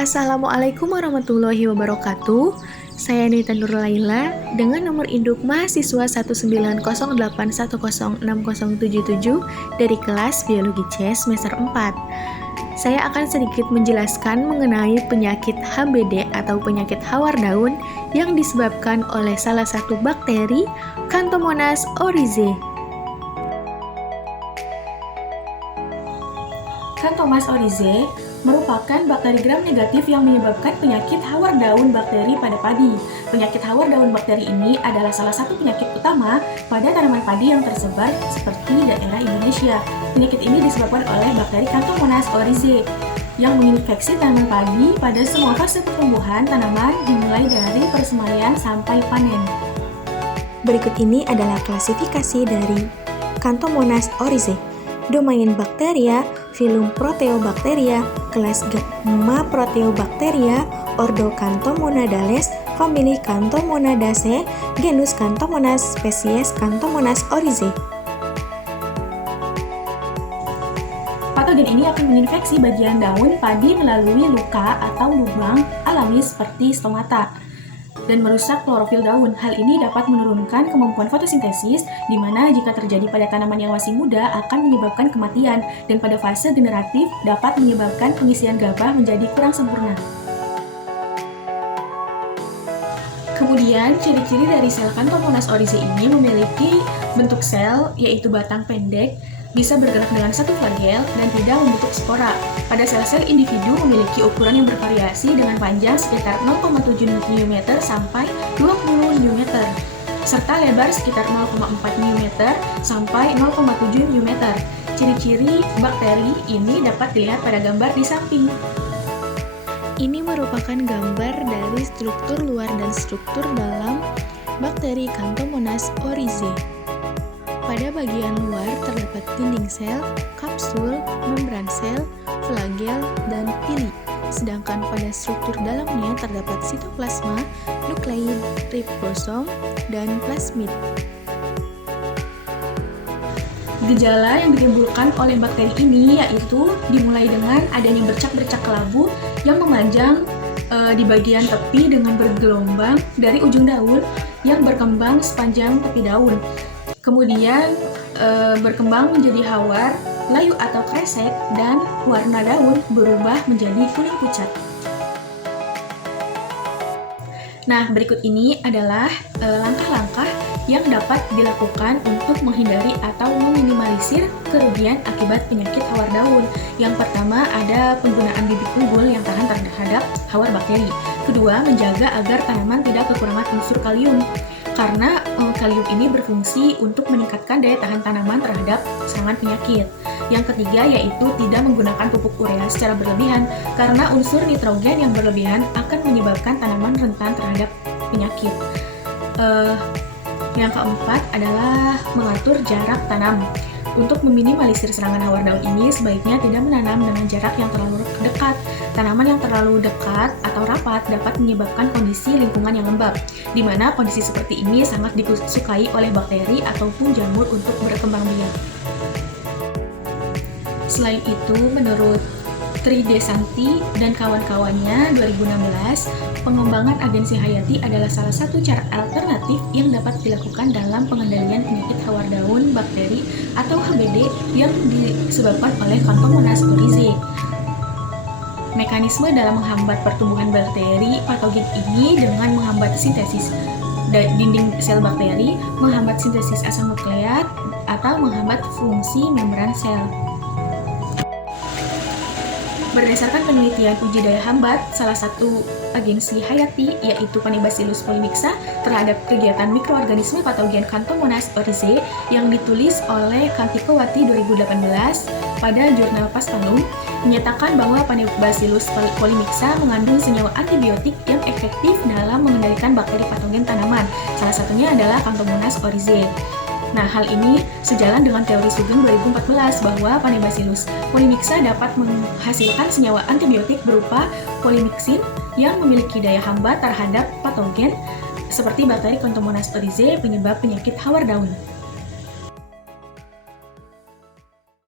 Assalamualaikum warahmatullahi wabarakatuh. Saya Nita Nur Laila dengan nomor induk mahasiswa 19081060077 dari kelas Biologi C semester 4. Saya akan sedikit menjelaskan mengenai penyakit HBD atau penyakit hawar daun yang disebabkan oleh salah satu bakteri, Xanthomonas oryzae. Xanthomonas oryzae merupakan bakteri gram negatif yang menyebabkan penyakit hawar daun bakteri pada padi. Penyakit hawar daun bakteri ini adalah salah satu penyakit utama pada tanaman padi yang tersebar seperti daerah Indonesia. Penyakit ini disebabkan oleh bakteri Xanthomonas oryzae yang menginfeksi tanaman padi pada semua fase pertumbuhan tanaman dimulai dari persemaian sampai panen. Berikut ini adalah klasifikasi dari Xanthomonas oryzae. Domain bakteria, filum Proteobacteria, kelas Gamma Proteobacteria, ordo Xanthomonadales, famili Xanthomonadaceae, genus Xanthomonas, spesies Xanthomonas oryzae. Patogen ini akan menginfeksi bagian daun padi melalui luka atau lubang alami seperti stomata dan merusak klorofil daun. Hal ini dapat menurunkan kemampuan fotosintesis, di mana jika terjadi pada tanaman yang masih muda akan menyebabkan kematian, dan pada fase generatif dapat menyebabkan pengisian gabah menjadi kurang sempurna. Kemudian, ciri-ciri dari sel Xanthomonas oryzae ini memiliki bentuk sel, yaitu batang pendek, bisa bergerak dengan satu flagel, dan tidak membentuk spora. Pada sel-sel individu memiliki ukuran yang bervariasi dengan panjang sekitar 0,7 mm sampai 20 mm, serta lebar sekitar 0,4 mm sampai 0,7 mm. Ciri-ciri bakteri ini dapat dilihat pada gambar di samping. Ini merupakan gambar dari struktur luar dan struktur dalam bakteri Xanthomonas oryzae. Pada bagian luar terdapat dinding sel, kapsul, membran sel, flagel, dan pili. Sedangkan pada struktur dalamnya terdapat sitoplasma, nukleid, ribosom, dan plasmid. Gejala yang ditimbulkan oleh bakteri ini yaitu dimulai dengan adanya bercak-bercak kelabu yang memanjang di bagian tepi dengan bergelombang dari ujung daun yang berkembang sepanjang tepi daun. Kemudian berkembang menjadi hawar, layu atau kresek, dan warna daun berubah menjadi kuning pucat. Nah, berikut ini adalah langkah-langkah yang dapat dilakukan untuk menghindari atau meminimalisir kerugian akibat penyakit hawar daun. Yang pertama ada penggunaan bibit unggul yang tahan terhadap hawar bakteri. Kedua, menjaga agar tanaman tidak kekurangan unsur kalium, karena kalium ini berfungsi untuk meningkatkan daya tahan tanaman terhadap serangan penyakit. Yang ketiga yaitu tidak menggunakan pupuk urea secara berlebihan, karena unsur nitrogen yang berlebihan akan menyebabkan tanaman rentan terhadap penyakit. Yang keempat adalah mengatur jarak tanam. Untuk meminimalisir serangan hawar daun ini, sebaiknya tidak menanam dengan jarak yang terlalu dekat. Tanaman yang terlalu dekat atau rapat dapat menyebabkan kondisi lingkungan yang lembab, di mana kondisi seperti ini sangat disukai oleh bakteri ataupun jamur untuk berkembang biak. Selain itu, menurut Tridesanti dan kawan-kawannya 2016, pengembangan agensi hayati adalah salah satu cara alternatif yang dapat dilakukan dalam pengendalian penyakit hawar daun bakteri atau HBD yang disebabkan oleh Xanthomonas oryzae. Mekanisme dalam menghambat pertumbuhan bakteri patogen ini dengan menghambat sintesis dinding sel bakteri, menghambat sintesis asam nukleat, atau menghambat fungsi membran sel. Berdasarkan penelitian uji daya hambat salah satu agensi hayati yaitu Panibacillus polymixa terhadap kegiatan mikroorganisme patogen Xanthomonas oryzae yang ditulis oleh Kantikowati 2018 pada jurnal Paspalum, menyatakan bahwa Panibacillus polymixa mengandung senyawa antibiotik yang efektif dalam mengendalikan bakteri patogen tanaman. Salah satunya adalah Xanthomonas oryzae. Nah, hal ini sejalan dengan teori Sugeng 2014 bahwa Panibacillus polymixa dapat menghasilkan senyawa antibiotik berupa polymyxin yang memiliki daya hambat terhadap patogen seperti bakteri Xanthomonas oryzae penyebab penyakit hawar daun.